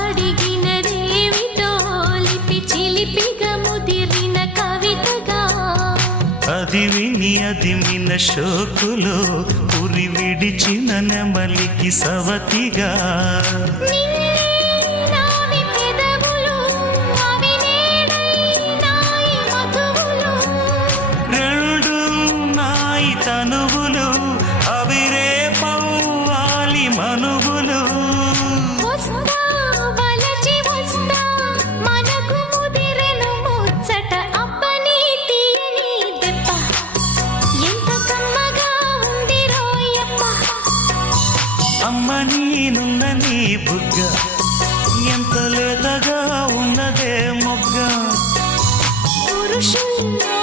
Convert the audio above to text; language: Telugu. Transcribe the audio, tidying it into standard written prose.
అడిగినదేమిటో లిపి చిలిపిగా ముదిరిన కవితగా అది విని అదిమిన శోకులో ఉరి విడిచిన నెమలికి సవతిగా రెండు నాయి తనువులు అవి రేపవ్వాలి మనువులు అమ్మ నేనున్న నీ బుగ్గ ఎంత లేతగా ఉన్నదే మొగ్గ పురుషుల్లో